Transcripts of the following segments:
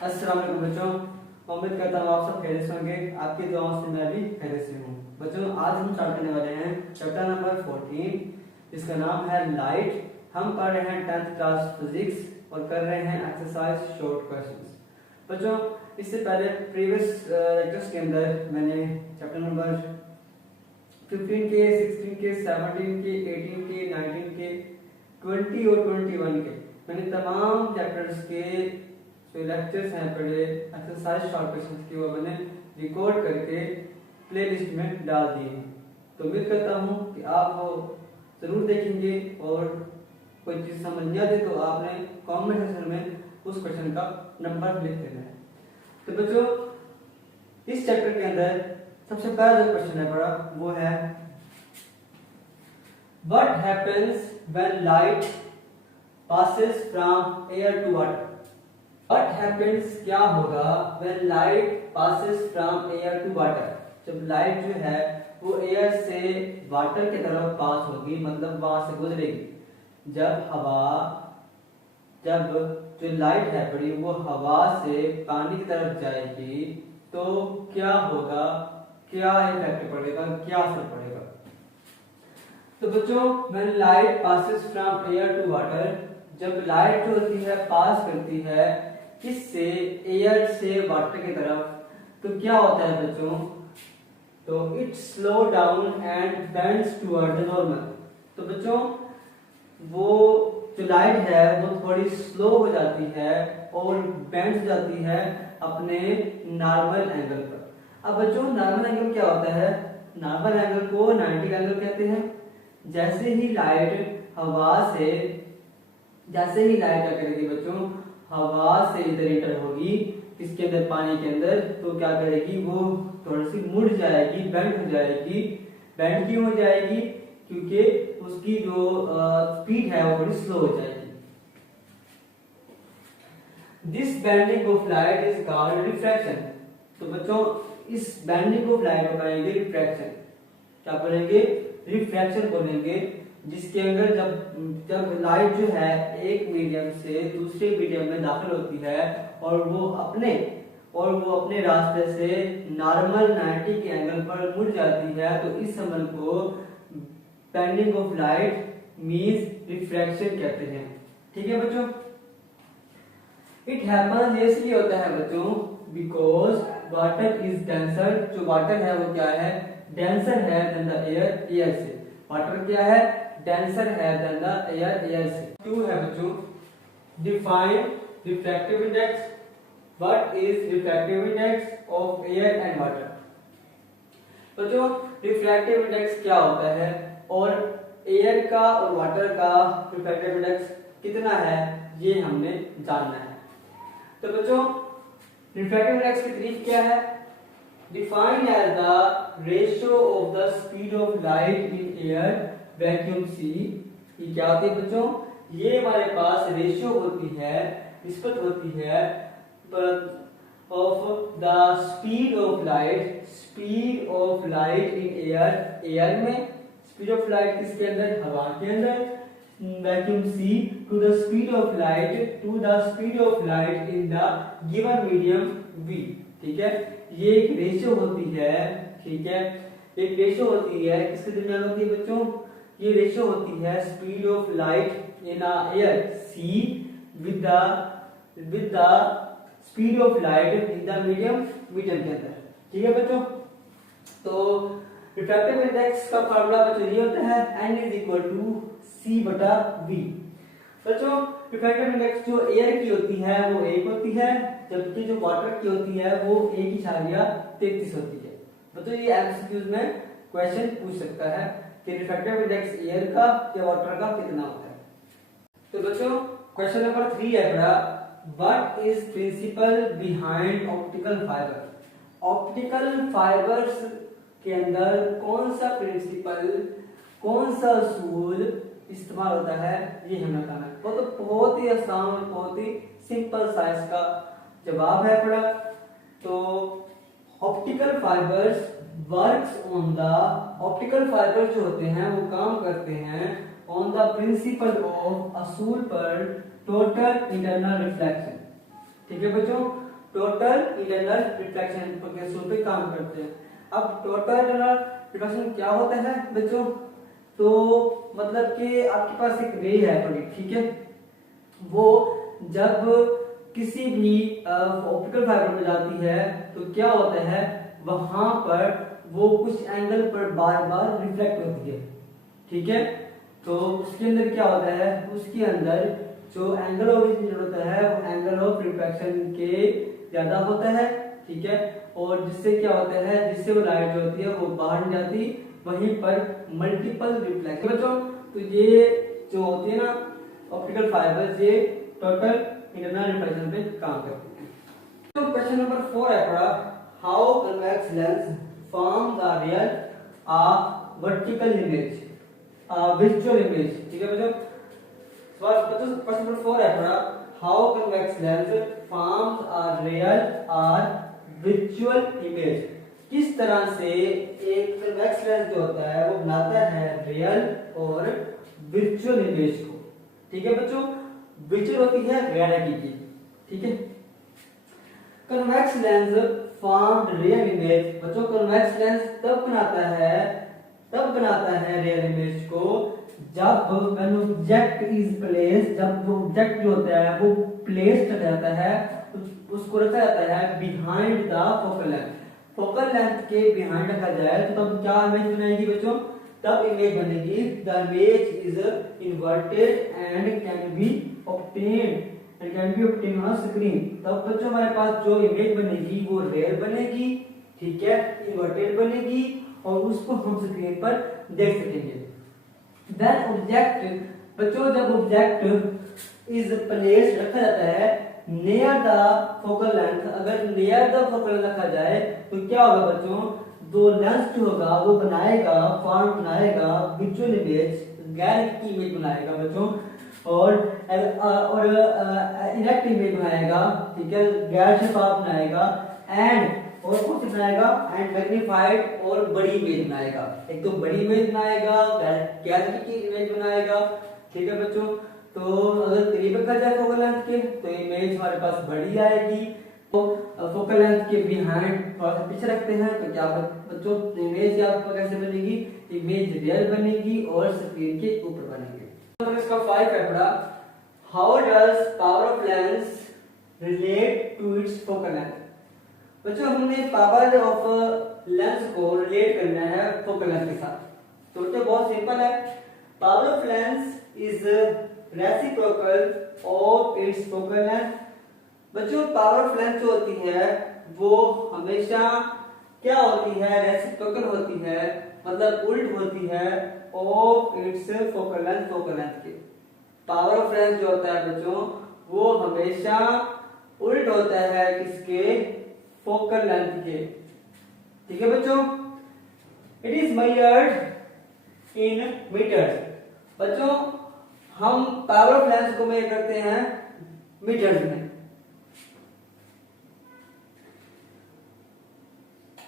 अस्सलाम वालेकुम बच्चों, उम्मीद करता हूँ आप सब खैरियत से होंगे। आपकी दुआओं से मैं भी खैरियत से हूँ। बच्चों आज हम स्टार्ट करने वाले हैं चैप्टर नंबर 14 जिसका नाम है लाइट। हम पढ़ रहे हैं 10th क्लास फिजिक्स और कर रहे हैं एक्सरसाइज शॉर्ट क्वेश्चंस। बच्चों इससे पहले प्रीवियस लेक्चर्स के अंदर मैंने चैप्टर नंबर 15 के, 16 के, 17 के, 18 के, 19 के, 20 और 21 के मैंने तमाम चैप्टर्स के जो लेक्चर्स हैं पढ़े एक्सरसाइज शॉर्ट क्वेश्चंस की वो मैंने रिकॉर्ड करके प्लेलिस्ट में डाल दिए हैं। तो उम्मीद करता हूँ कि आप वो ज़रूर देखेंगे और कोई चीज़ समझ नहीं आती तो आपने कमेंट सेक्शन में उस क्वेश्चन का नंबर लिख देना है। तो बच्चों इस चैप्टर के अंदर सबसे पहला जो क्वेश्चन है पड़ा वो है what happens when light passes from air to water। What happens क्या होगा when light passes from air to water। जब लाइट जो है वो एयर से वाटर की तरफ पास होगी, मतलब वहां से गुजरेगी। जब जो लाइट है पड़ी वो हवा से पानी की तरफ जाएगी तो क्या होगा, क्या इफेक्ट पड़ेगा, क्या असर पड़ेगा। तो बच्चों when light passes from air to water, जब लाइट जो होती है पास करती है किससे, एयर से वाटर की तरफ, तो क्या होता है बच्चों, तो it slow down and bends toward the normal. तो बच्चों वो जो लाइट है वो थोड़ी स्लो हो जाती है और बेंड हो जाती है अपने नॉर्मल एंगल पर। अब बच्चों नॉर्मल एंगल क्या होता है, नॉर्मल एंगल को 90 एंगल कहते हैं। जैसे ही लाइट क्या करेगी बच्चों, हवा से इधर इंटर होगी इसके अंदर, पानी के अंदर, तो क्या करेगी वो थोड़ी सी मुड़ जाएगी, बेंड हो जाएगी। बेंड क्यों हो जाएगी, क्योंकि उसकी जो स्पीड है वो थोड़ी स्लो हो जाएगी। This bending of light is called refraction. तो बच्चों इस बेंडिंग ऑफ लाइट को कहेंगे रिफ्रैक्शन। क्या बोलेंगे, रिफ्रैक्शन बोलेंगे। जिसके अंदर जब लाइट जो है एक मीडियम से दूसरे मीडियम में दाखिल होती है और वो अपने रास्ते से नॉर्मल 90 के एंगल पर मुड़ जाती है, तो इस अमल को bending of light means refraction कहते हैं। ठीक है बच्चों। इट हैपेंस इसलिए होता है बच्चों बिकॉज वाटर इज डेंसर। जो वाटर है वो क्या है, डेंसर है देन द एयर, एयर से। वाटर क्या है, डेंसर है देन द एयर, एयर से। 2 है बच्चों, define refractive index. What is refractive index of air and water. बच्चों रिफ्रैक्टिव इंडेक्स क्या होता है और एयर का और वाटर का रिफ्रैक्टिव इंडेक्स कितना है ये हमने जानना है। तो बच्चों रिफ्रैक्टिव इंडेक्स की तारीफ क्या है, defined as the ratio of the speed of light in air vacuum c. ये क्या होती है बच्चों, ये हमारे पास रेशियो होती है, निस्बत होती है of the speed of light in air, air में। स्पीड ऑफ लाइट किसके अंदर, हवा के अंदर। Vacuum c to the speed of light in the given medium v. ठीक है, ये एक रेशियो होती है। ठीक है, एक रेशियो होती है, किसके दरमियान होती है बच्चों, ये रेशियो होती है speed of light in air c with the speed of light in the medium के अंदर। ठीक है बच्चों। तो रिफ्रैक्टिव इंडेक्स का फार्मूला बच्चों ये होता है n = c/v। बच्चों रिफ्रैक्टिव इंडेक्स जो एयर की होती है वो 1 होती है, जबकि जो वाटर की होती है वो 1.33 होती है। बच्चों ये एमसीक्यूज में क्वेश्चन पूछ सकता है कि रिफ्रैक्टिव इंडेक्स एयर का या वाटर का कितना होता है। तो बच्चों क्वेश्चन नंबर 3 है बड़ा, what is principle behind optical fibre. Optical fibres के अंदर कौन सा प्रिंसिपल, कौन सा असूल इस्तेमाल होता है ये हमें बताना है। वो तो बहुत ही आसान और बहुत ही सिंपल सा इसका जवाब है पड़ा। तो ऑप्टिकल फाइबर्स जो होते हैं वो काम करते हैं ऑन द प्रिंसिपल ऑफ, असूल पर टोटल इंटरनल रिफ्लेक्शन। ठीक है बच्चों, टोटल इंटरनल रिफ्लेक्शन के सूत्र पे काम करते हैं। अब टोटल इंटरनल रिफ्लेक्शन क्या होता है बच्चों? तो मतलब कि आपके पास एक रे है बड़ी, ठीक है, वो जब किसी भी ऑप्टिकल फाइबर में जाती है तो क्या होता है, वहां पर वो कुछ एंगल पर बार बार रिफ्लेक्ट होती है, ठीक है। तो उसके अंदर क्या होता है, उसके अंदर जो एंगल ऑफ इंसिडेंस होता है वो एंगल ऑफ रिफ्लेक्शन के ज्यादा होता है, ठीक है। और जिससे क्या होता है, जिससे वो लाइट जो होती है वो बाहर नहीं जाती, वहीं पर मल्टीपल रिफ्लेक्शन। बच्चों तो ये जो होती है ना ऑप्टिकल फाइबर्स, ये टोटल इंटरनल रिफ्लेक्शन पे काम करते हैं। तो क्वेश्चन नंबर 4 है पड़ा, how convex lens form the real vertical image visual image, ठीक है बच्चों। क्वेश्चन नंबर 4 है पड़ा, how convex lens forms a real visual image. किस तरह से एक कन्वेक्स लेंस जो होता है वो बनाता है रियल और विजुअल इमेज को, ठीक है बच्चों। विजुअल होती है रियलिटी की, ठीक है। Convex lens form real image. बच्चों कन्वेक्स लेंस तब बनाता है रियल इमेज को जब व्हेन ऑब्जेक्ट इज प्लेस, जब वो ऑब्जेक्ट जो होता है वो प्लेस्ड रहता है, उसको रखा जाता है behind the focal length. Focal length के बिहाइंड रखा जाए तो तब क्या इमेज बनेगी बच्चों? तब इमेज बनेगी the image is inverted and can be obtained on screen. तब बच्चों हमारे पास जो इमेज बनेगी वो रियल बनेगी, ठीक है, इन्वर्टेड बनेगी और उसको हम स्क्रीन पर देख सकेंगे। Then ऑब्जेक्ट बच्चों जब ऑब्जेक्ट इज प्लेस रखा जाता है नियर द फोकल लेंथ, अगर नियर द फोकल रखा जाए तो क्या होगा बच्चों, दो लेंस जो होगा वो फॉर्म बनाएगा विजुअल इमेज, गैर इमेज बनाएगा बच्चों, और इरेक्ट इमेज बनाएगा, ठीक है, गैर शफाफ बनाएगा, एंड और कुछ बनाएगा एंड मैग्नीफाइड और बड़ी इमेज बनाएगा। एक तो बड़ी इमेज बनाएगा, गैलरी की इमेज बनाएगा, ठीक है बच्चों। तो अगर करीब रखा जाए फोकल लेंथ के तो इमेज हमारे पास बड़ी आएगी, तो फोकल लेंथ के बिहाइंड थोड़ा सा पीछे रखते हैं तो क्या बच्चों इमेज आपको कैसे बनेगी, इमेज रियल बनेगी और स्क्रीन के ऊपर बनेगी। तो इसका 5 है बड़ा, how does power of lens relate to its focal length. बच्चों हमने पावर ऑफ लेंस को रिलेट करना है फोकल लेंथ के साथ। तो बहुत सिंपल है, power of lens is reciprocal of its focal length. बच्चों पावर ऑफ लेंस जो होती है वो हमेशा क्या होती है, रेसिप्रोकल होती है, मतलब उल्ट होती है ऑफ इट्स फोकल लेंथ के। पावर ऑफ लेंस जो होता है बच्चों वो हमेशा उल्ट होता है किसके, फोकल लेंथ के, ठीक है बच्चों। It is measured in metres. बच्चों हम पावर ऑफ लेंस को मेजर करते हैं मीटर्स में।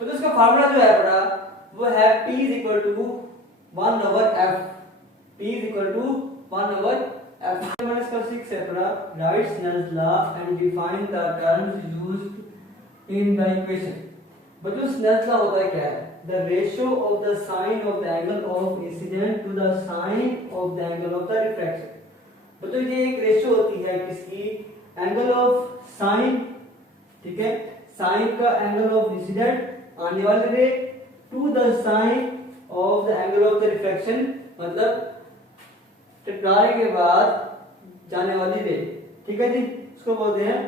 तो इसका फार्मूला जो है बड़ा वो है P is equal to 1 over F। P is equal to 1 over F। मैंने इसका 6 है बड़ा, write Snell's law and define the terms used in the equation। बच्चों Snell's law होता है क्या है, the ratio of the sine of the angle of incident to the sine of the angle of the refraction। बच्चों ये एक ratio होती है किसकी, एंगल ऑफ साइन, ठीक है, साइन का एंगल ऑफ इंसिडेंट आने वाली ray to the sine of the angle of the reflection, मतलब टकराने के बाद जाने वाली रे, ठीक है जी, इसको बोलते हैं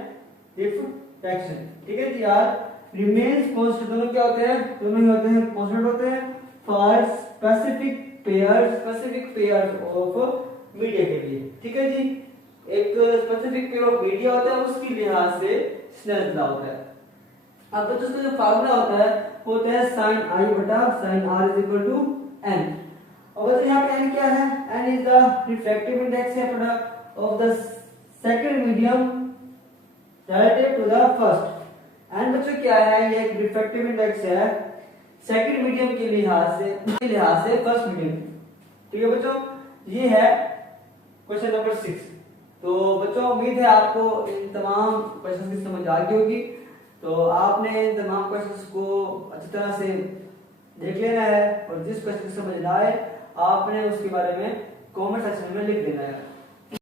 रिफ्रैक्शन, ठीक है जी यार। रिमेन्स कांस्टेंट दोनों क्या होते हैं, दोनों ही होते हैं कांस्टेंट होते हैं for specific pairs of media के लिए, ठीक है जी। एक स्पेसिफिक पेयर ऑफ मीडिया होता है उसकी लिहाज से स्नेल्स लॉ होता है। अब तो इसका जो फार्मूला होता है sin i बटा sin r is equal to n। और बच्चों यहाँ पे n क्या है, n is the refractive index है बटा of the second medium relative to the first. n बच्चों क्या है, ये एक रिफ्रैक्टिव इंडेक्स है सेकंड मीडियम के लिहाज से फर्स्ट मीडियम, ठीक है बच्चों। ये है क्वेश्चन नंबर 6। तो बच्चों उम्मीद है आपको इन तमाम क्वेश्चन की समझ आ गई होगी। तो आपने इन तमाम क्वेश्चंस को अच्छी तरह से देख लेना है और जिस क्वेश्चन समझ ना आए आपने उसके बारे में कमेंट सेक्शन में लिख देना है।